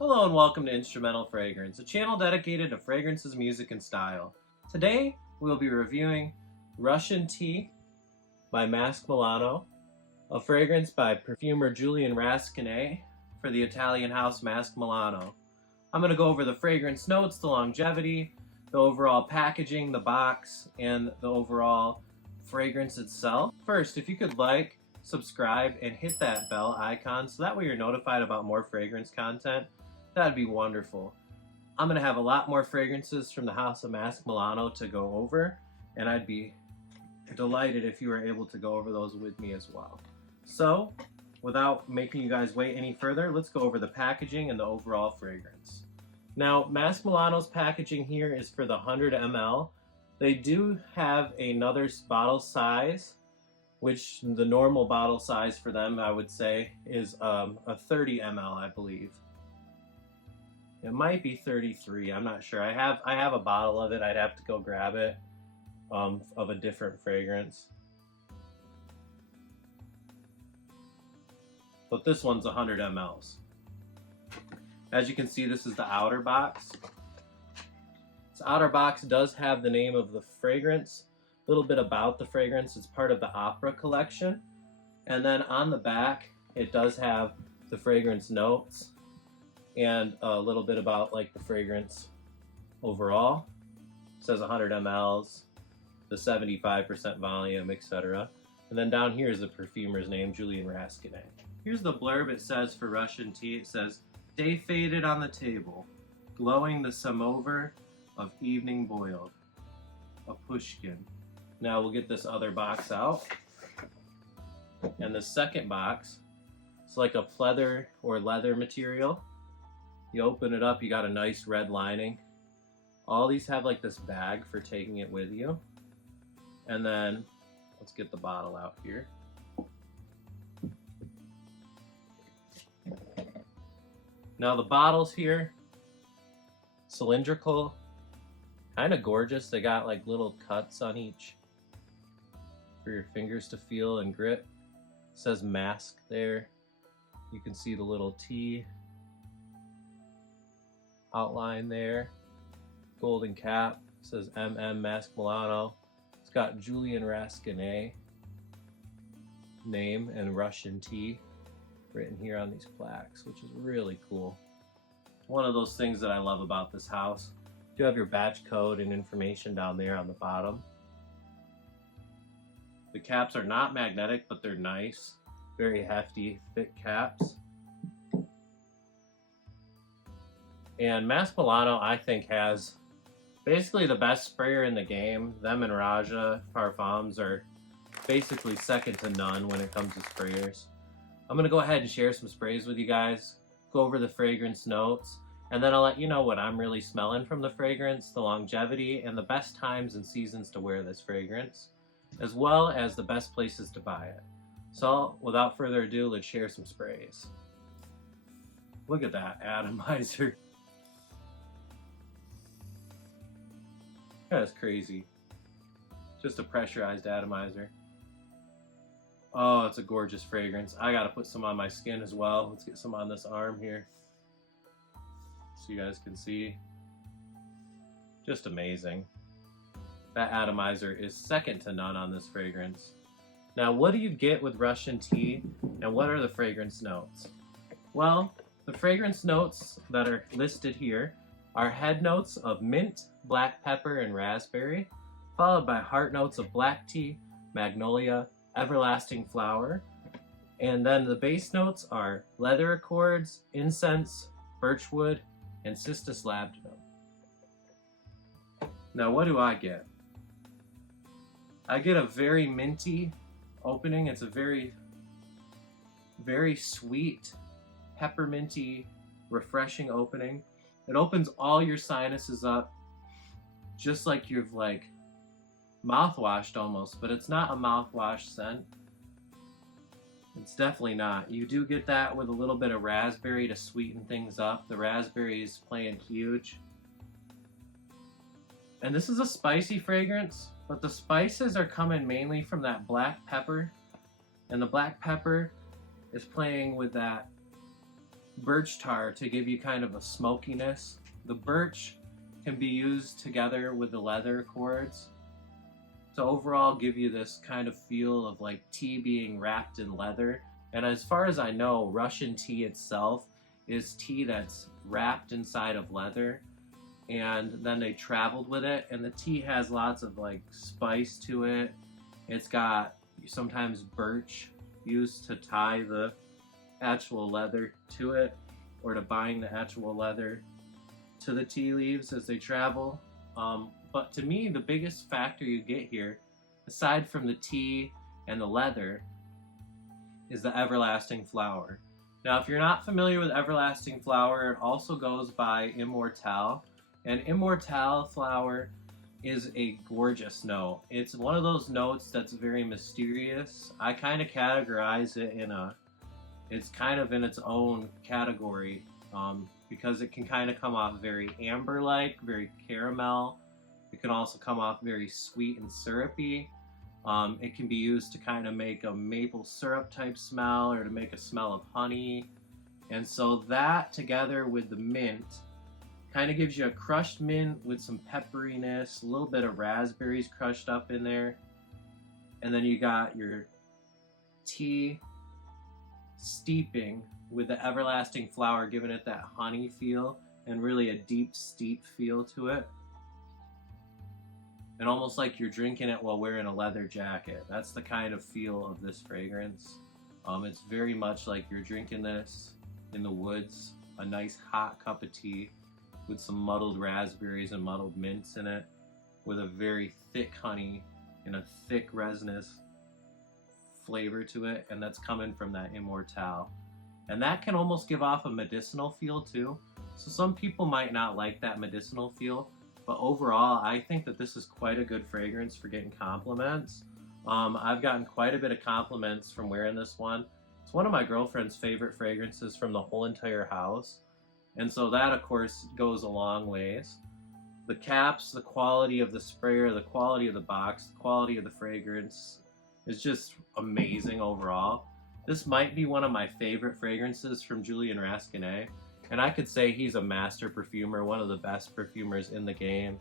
Hello and welcome to Instrumental Fragrance, a channel dedicated to fragrances, music, and style. Today we'll be reviewing Russian Tea by Masque Milano, a fragrance by perfumer Julian Rascone for the Italian house Masque Milano. I'm going to go over the fragrance notes, the longevity, the overall packaging, the box, and the overall fragrance itself. First, if you could like, subscribe, and hit that bell icon so that way you're notified about more fragrance content. That'd be wonderful. I'm going to have a lot more fragrances from the house of Masque Milano to go over, and I'd be delighted if you were able to go over those with me as well. So, without making you guys wait any further, let's go over the packaging and the overall fragrance. Now, Masque Milano's packaging here is for the 100 ml. They do have another bottle size, which the normal bottle size for them, I would say, is a 30 ml, I believe. It might be 33, I'm not sure. I have a bottle of it. I'd have to go grab it of a different fragrance. But this one's 100 mLs. As you can see, this is the outer box. This outer box does have the name of the fragrance, a little bit about the fragrance. It's part of the Opera collection. And then on the back, it does have the fragrance notes and a little bit about like the fragrance overall. It says 100 mLs, the 75% volume, etc. And then down here is the perfumer's name, Julian Rascone. Here's the blurb it says for Russian Tea. It says, "Day faded on the table, glowing the samovar of evening boiled, a pushkin." Now we'll get this other box out. And the second box, it's like a pleather or leather material. You open it up, you got a nice red lining. All these have like this bag for taking it with you. And then, let's get the bottle out here. Now the bottles here, cylindrical, kind of gorgeous. They got like little cuts on each for your fingers to feel and grip. It says Masque there. You can see the little T outline there. Golden cap, it says MM Masque Milano. It's got Julian Rascone name and Russian Tea written here on these plaques, which is really cool. One of those things that I love about this house. You have your batch code and information down there on the bottom. The caps are not magnetic, but they're nice. Very hefty, thick caps. And Masque Milano, I think, has basically the best sprayer in the game. Them and Raja Parfums are basically second to none when it comes to sprayers. I'm going to go ahead and share some sprays with you guys, go over the fragrance notes, and then I'll let you know what I'm really smelling from the fragrance, the longevity, and the best times and seasons to wear this fragrance, as well as the best places to buy it. So, without further ado, let's share some sprays. Look at that atomizer. That's crazy. Just a pressurized atomizer. Oh, it's a gorgeous fragrance. I gotta put some on my skin as well. Let's get some on this arm here, so you guys can see. Just amazing. That atomizer is second to none on this fragrance. Now, what do you get with Russian Tea, and what are the fragrance notes? Well, the fragrance notes that are listed here are head notes of mint, black pepper, and raspberry, followed by heart notes of black tea, magnolia, everlasting flower, and then the base notes are leather accords, incense, birchwood, and cistus labdanum. Now, what do I get? I get a very minty opening. It's a very, very sweet, pepperminty, refreshing opening. It opens all your sinuses up, just like you've like mouthwashed almost, but it's not a mouthwash scent. It's definitely not. You do get that with a little bit of raspberry to sweeten things up. The raspberry is playing huge. And this is a spicy fragrance, but the spices are coming mainly from that black pepper. And the black pepper is playing with that birch tar to give you kind of a smokiness. The birch can be used together with the leather cords to overall give you this kind of feel of like tea being wrapped in leather. And as far as I know, Russian tea itself is tea that's wrapped inside of leather, and then they traveled with it, and the tea has lots of like spice to it. It's got sometimes birch used to tie the actual leather to it, or to bind the actual leather to the tea leaves as they travel. But to me, the biggest factor you get here, aside from the tea and the leather, is the everlasting flower. Now, if you're not familiar with everlasting flower, it also goes by immortelle. And immortelle flower is a gorgeous note. It's one of those notes that's very mysterious. I kind of categorize it it's kind of in its own category, because it can kind of come off very amber-like, very caramel. It can also come off very sweet and syrupy. It can be used to kind of make a maple syrup type smell, or to make a smell of honey. And so that, together with the mint, kind of gives you a crushed mint with some pepperiness, a little bit of raspberries crushed up in there. And then you got your tea steeping with the everlasting flower, giving it that honey feel and really a deep steep feel to it. And almost like you're drinking it while wearing a leather jacket. That's the kind of feel of this fragrance. It's very much like you're drinking this in the woods, a nice hot cup of tea with some muddled raspberries and muddled mints in it, with a very thick honey and a thick resinous flavor to it, and that's coming from that immortelle. And that can almost give off a medicinal feel too. So some people might not like that medicinal feel, but overall, I think that this is quite a good fragrance for getting compliments. I've gotten quite a bit of compliments from wearing this one. It's one of my girlfriend's favorite fragrances from the whole entire house. And so that, of course, goes a long ways. The caps, the quality of the sprayer, the quality of the box, the quality of the fragrance is just amazing overall. This might be one of my favorite fragrances from Julien Rasquinet. And I could say he's a master perfumer, one of the best perfumers in the game.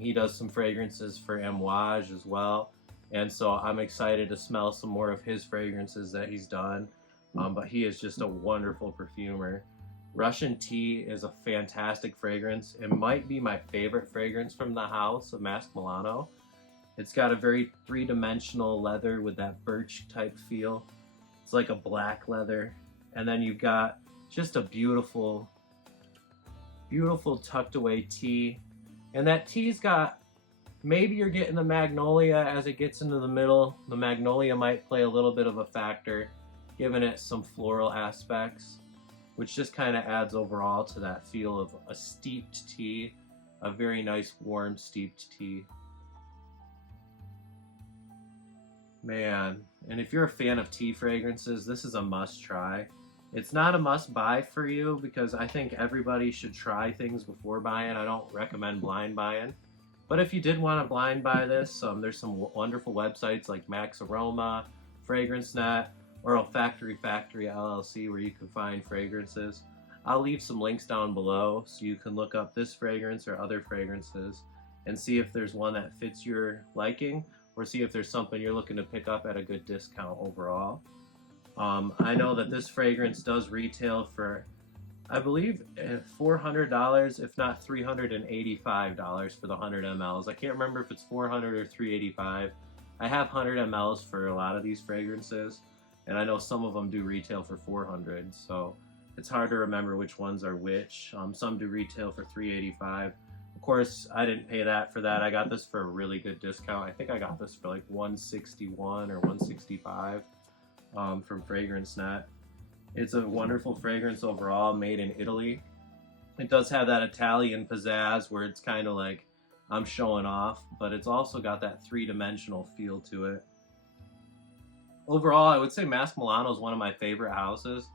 He does some fragrances for Amouage as well. And so I'm excited to smell some more of his fragrances that he's done. But he is just a wonderful perfumer. Russian tea is a fantastic fragrance. It might be my favorite fragrance from the house of Masque Milano. It's got a very three-dimensional leather with that birch type feel. It's like a black leather. And then you've got just a beautiful, beautiful tucked away tea. And that tea's got, maybe you're getting the magnolia as it gets into the middle. The magnolia might play a little bit of a factor, giving it some floral aspects, which just kind of adds overall to that feel of a steeped tea, a very nice warm steeped tea. Man, and if you're a fan of tea fragrances, this is a must try. It's not a must buy for you, because I think everybody should try things before buying. I don't recommend blind buying. But if you did want to blind buy this, there's some wonderful websites like Max Aroma, FragranceNet, or Olfactory Factory LLC, where you can find fragrances. I'll leave some links down below so you can look up this fragrance or other fragrances and see if there's one that fits your liking, or see if there's something you're looking to pick up at a good discount overall. I know that this fragrance does retail for, I believe, $400, if not $385 for the 100 mLs. I can't remember if it's $400 or $385. I have 100 mLs for a lot of these fragrances, and I know some of them do retail for $400, so it's hard to remember which ones are which. Some do retail for $385. Of course, I didn't pay that for that. I got this for a really good discount. I think I got this for like $161 or $165 from FragranceNet. It's a wonderful fragrance overall, made in Italy. It does have that Italian pizzazz where it's kind of like I'm showing off, but it's also got that three-dimensional feel to it. Overall, I would say Masque Milano is one of my favorite houses.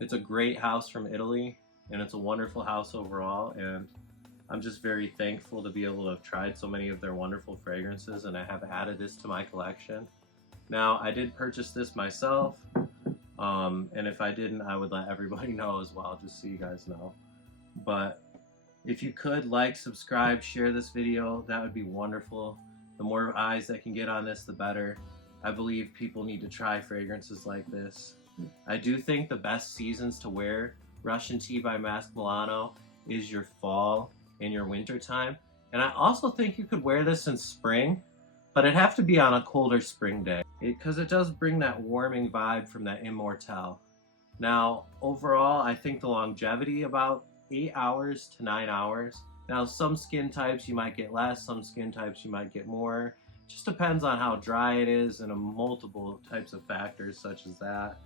It's a great house from Italy, and it's a wonderful house overall, and I'm just very thankful to be able to have tried so many of their wonderful fragrances, and I have added this to my collection. Now, I did purchase this myself. And if I didn't, I would let everybody know as well, just so you guys know. But if you could like, subscribe, share this video, that would be wonderful. The more eyes that can get on this, the better. I believe people need to try fragrances like this. I do think the best seasons to wear Russian Tea by Masque Milano is your fall and your winter time. And I also think you could wear this in spring, but it'd have to be on a colder spring day because it does bring that warming vibe from that Immortelle. Now, overall, I think the longevity about 8 hours to 9 hours. Now, some skin types you might get less, some skin types you might get more. Just depends on how dry it is and multiple types of factors such as that.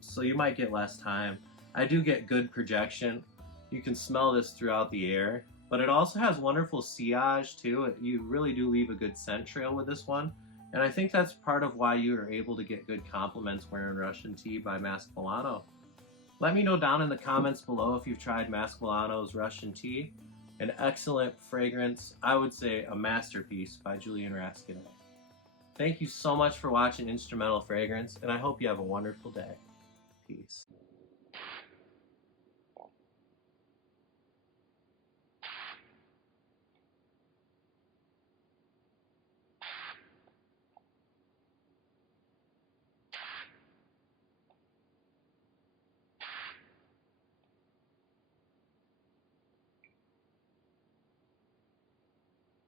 So you might get less time. I do get good projection. You can smell this throughout the air, but it also has wonderful sillage too. You really do leave a good scent trail with this one. And I think that's part of why you are able to get good compliments wearing Russian Tea by Masque Milano. Let me know down in the comments below if you've tried Masque Milano's Russian Tea. An excellent fragrance, I would say a masterpiece by Julian Raskin. Thank you so much for watching Instrumental Fragrance, and I hope you have a wonderful day. Peace.